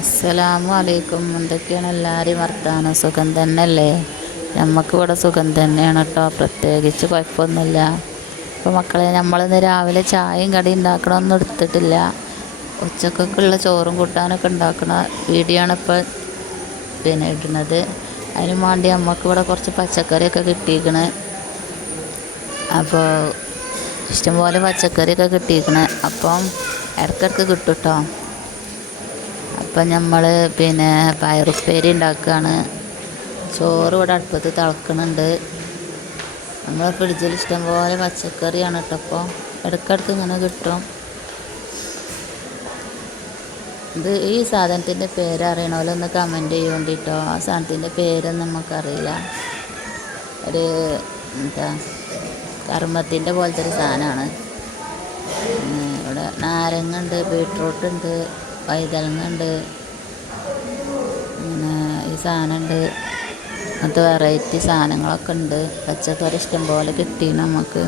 അസ്സലാമു അലൈക്കും എന്തൊക്കെയാണ് എല്ലാവരും വർത്താനം? സുഖം തന്നെയല്ലേ? നമുക്ക് ഇവിടെ സുഖം തന്നെയാണ് കേട്ടോ. പ്രത്യേകിച്ച് കുഴപ്പമൊന്നുമില്ല. അപ്പോൾ മക്കളെ നമ്മളിന്ന് രാവിലെ ചായയും കടി ഉണ്ടാക്കണമൊന്നും എടുത്തിട്ടില്ല. ഉച്ചക്കൊക്കെയുള്ള ചോറും കൂട്ടാനൊക്കെ ഉണ്ടാക്കണ വീഡിയോ ആണ് ഇപ്പോൾ പിന്നെ ഇടുന്നത്. അതിന് വേണ്ടി നമുക്ക് ഇവിടെ കുറച്ച് പച്ചക്കറിയൊക്കെ കിട്ടിയിരിക്കണ്. അപ്പോൾ ഇഷ്ടംപോലെ പച്ചക്കറിയൊക്കെ കിട്ടിയിരിക്കണേ. അപ്പം ഇടയ്ക്കിടയ്ക്ക് കിട്ടും കേട്ടോ. അപ്പം നമ്മൾ പിന്നെ പയറുപ്പേരി ഉണ്ടാക്കുകയാണ് ചോറ് ഇവിടെ അടുപ്പത്ത് തിളക്കണുണ്ട്. നമ്മൾ ഫ്രിഡ്ജിൽ ഇഷ്ടംപോലെ പച്ചക്കറിയാണ് കേട്ടോ അപ്പോൾ ഇങ്ങനെ കിട്ടും. ഇത് ഈ സാധനത്തിന്റെ പേര് അറിയണമല്ലോ കമന്റ് വേണ്ടിയിട്ടോ ആ സാധനത്തിന്റെ പേരൊന്നും നമുക്കറിയില്ല ഒരു എന്താ കർമ്മത്തിന്റെ പോലത്തെ ഒരു സാധനമാണ് ഇവിടെ നാരങ്ങ ഉണ്ട് ബീട്രൂട്ട് ഉണ്ട്. വൈതളങ്ങ ഉണ്ട് പിന്നെ ഈ സാധനമുണ്ട്. അങ്ങനത്തെ വെറൈറ്റി സാധനങ്ങളൊക്കെ ഉണ്ട്. പച്ചക്കറി ഇഷ്ടംപോലെ കിട്ടി നമുക്ക്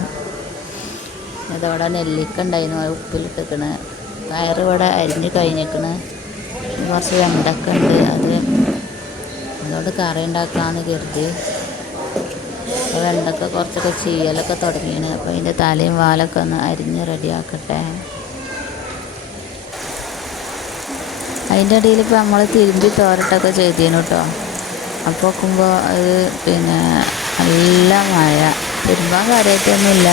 ഇതവിടെ നെല്ലിക്ക ഉണ്ടായിരുന്നു. ഉപ്പിലിട്ടിക്കണ്. പയർ ഇവിടെ അരിഞ്ഞ് കഴിഞ്ഞിക്കണ്. കുറച്ച് വെണ്ടക്ക ഉണ്ട്. അത് അതോട് കറി ഉണ്ടാക്കാമെന്ന് കരുതി. വെണ്ടക്ക കുറച്ചൊക്കെ ചീയലൊക്കെ തുടങ്ങിയാണ് അപ്പോൾ അതിന്റെ തലയും വാലൊക്കെ ഒന്ന് അരിഞ്ഞ് റെഡിയാക്കട്ടെ അതിന്റെ ഇടയിൽ ഇപ്പോൾ നമ്മൾ തിരുമ്പി തോരട്ടൊക്കെ ചെയ്തിരുന്നു കേട്ടോ അപ്പോൾ നോക്കുമ്പോൾ അത് പിന്നെ നല്ല മഴ. തിരുമ്പാൻ കാര്യമായിട്ടൊന്നുമില്ല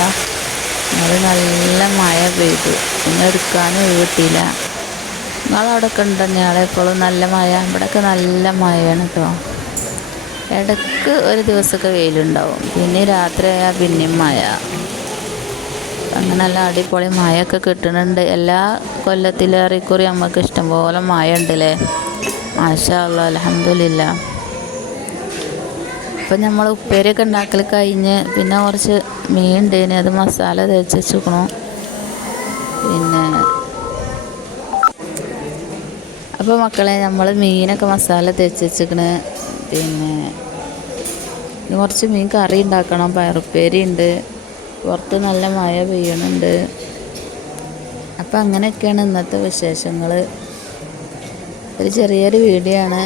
അത് നല്ല മഴ പെയ്തു. പിന്നെ എടുക്കാനും കിട്ടിയില്ല. നിങ്ങളവിടെയൊക്കെ ഉണ്ടോ ഞങ്ങളെ എപ്പോഴും നല്ല മഴ? ഇവിടെയൊക്കെ നല്ല മഴയാണ് കേട്ടോ ഇടയ്ക്ക് ഒരു ദിവസമൊക്കെ വെയിലുണ്ടാവും. പിന്നെ രാത്രിയായാൽ പിന്നെയും മഴ. അങ്ങനെ നല്ല അടിപൊളി മഴയൊക്കെ കിട്ടുന്നുണ്ട്. എല്ലാ കൊല്ലത്തിലും ഇക്കുറി നമുക്ക് ഇഷ്ടംപോലെ മഴ ഉണ്ടല്ലേ മാഷാ അലഹമില്ല അപ്പം നമ്മൾ ഉപ്പേരിയൊക്കെ ഉണ്ടാക്കൽ കഴിഞ്ഞ് പിന്നെ കുറച്ച് മീൻ ഉണ്ടേന് അത് മസാല തേച്ച് വെച്ചുക്കണു. പിന്നെ അപ്പോൾ മക്കളെ നമ്മൾ മീനൊക്കെ മസാല തേച്ച് വെച്ചിക്കണ്. പിന്നെ കുറച്ച് മീൻ കറി ഉണ്ടാക്കണം പയറുപ്പേരി ഉണ്ട് പുറത്ത് നല്ല മഴ പെയ്യണുണ്ട്. അപ്പം അങ്ങനെയൊക്കെയാണ് ഇന്നത്തെ വിശേഷങ്ങൾ ഒരു ചെറിയൊരു വീഡിയോ ആണ്.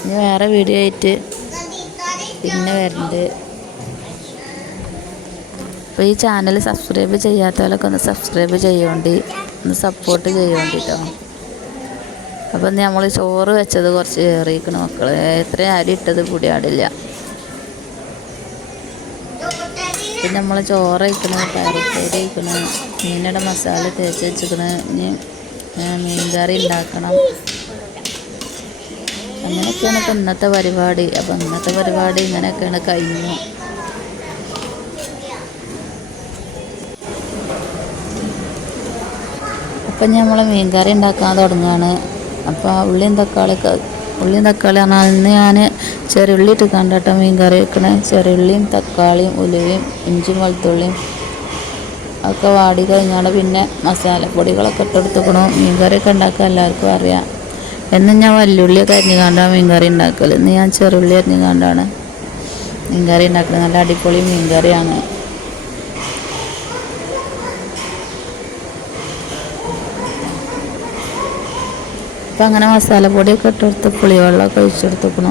ഇനി വേറെ വീഡിയോ ആയിട്ട് പിന്നെ വരുന്നുണ്ട് അപ്പോൾ ഈ ചാനൽ സബ്സ്ക്രൈബ് ചെയ്യാത്തവരൊക്കെ ഒന്ന് സബ്സ്ക്രൈബ് ചെയ്യേണ്ടി ഒന്ന് സപ്പോർട്ട് ചെയ്യേണ്ടി കേട്ടോ അപ്പം നമ്മൾ ചോറ് വെച്ചത് കുറച്ച് ഏറിയിരിക്കണം മക്കൾ എത്രയും അരി ഇട്ടത് പൊടിയാടില്ല പിന്നെ നമ്മൾ ചോറ് വയ്ക്കണം പയറുപ്പേരി വയ്ക്കണം മീനുടെ മസാല തേച്ച് വെച്ചിക്കണ്. ഇനി മീൻ കറി ഉണ്ടാക്കണം അങ്ങനെയൊക്കെയാണ് ഇപ്പം ഇന്നത്തെ പരിപാടി. അപ്പം ഇന്നത്തെ പരിപാടി ഇങ്ങനെയൊക്കെയാണ് കഴിഞ്ഞു. അപ്പം നമ്മൾ മീൻകറി ഉണ്ടാക്കാൻ തുടങ്ങുകയാണ് അപ്പോൾ ഉള്ളിയും തക്കാളിയൊക്കെ ഉള്ളിയും തക്കാളി പറഞ്ഞാൽ ഇന്ന് ഞാൻ ചെറുള്ളി ഇട്ട് കണ്ടിട്ട് മീൻ കറി വെക്കണേ. ചെറുള്ളിയും തക്കാളിയും ഉലുവയും ഇഞ്ചിയും വെളുത്തുള്ളിയും ഒക്കെ വാടി കഴിഞ്ഞാൽ പിന്നെ മസാലപ്പൊടികളൊക്കെ ഇട്ടെടുത്തുക്കണം മീൻ കറിയൊക്കെ ഉണ്ടാക്കാൻ എല്ലാവർക്കും അറിയാം. എന്നും ഞാൻ വല്യുള്ളിയൊക്കെ അരിഞ്ഞുകാണ്ടാണ് മീൻ കറി ഉണ്ടാക്കൽ ഇന്ന് ഞാൻ ചെറുള്ളി അരിഞ്ഞു കണ്ടാണ് മീൻ കറി ഉണ്ടാക്കുന്നത് നല്ല അടിപൊളി മീൻ കറിയാണ് അപ്പം അങ്ങനെ മസാലപ്പൊടിയൊക്കെ ഇട്ടെടുത്ത് പുളിവെള്ളമൊക്കെ ഒഴിച്ചെടുത്തുക്കണു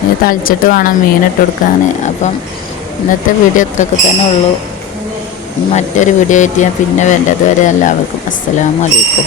ഇനി തളിച്ചിട്ട് വേണം മീൻ ഇട്ട് അപ്പം ഇന്നത്തെ വീഡിയോ ഇത്രയൊക്കെ തന്നെ ഉള്ളൂ. മറ്റൊരു വീഡിയോ ആയിട്ട് ഞാൻ പിന്നെ വേണ്ടത് വരെ എല്ലാവർക്കും അസ്സലാമലൈക്കും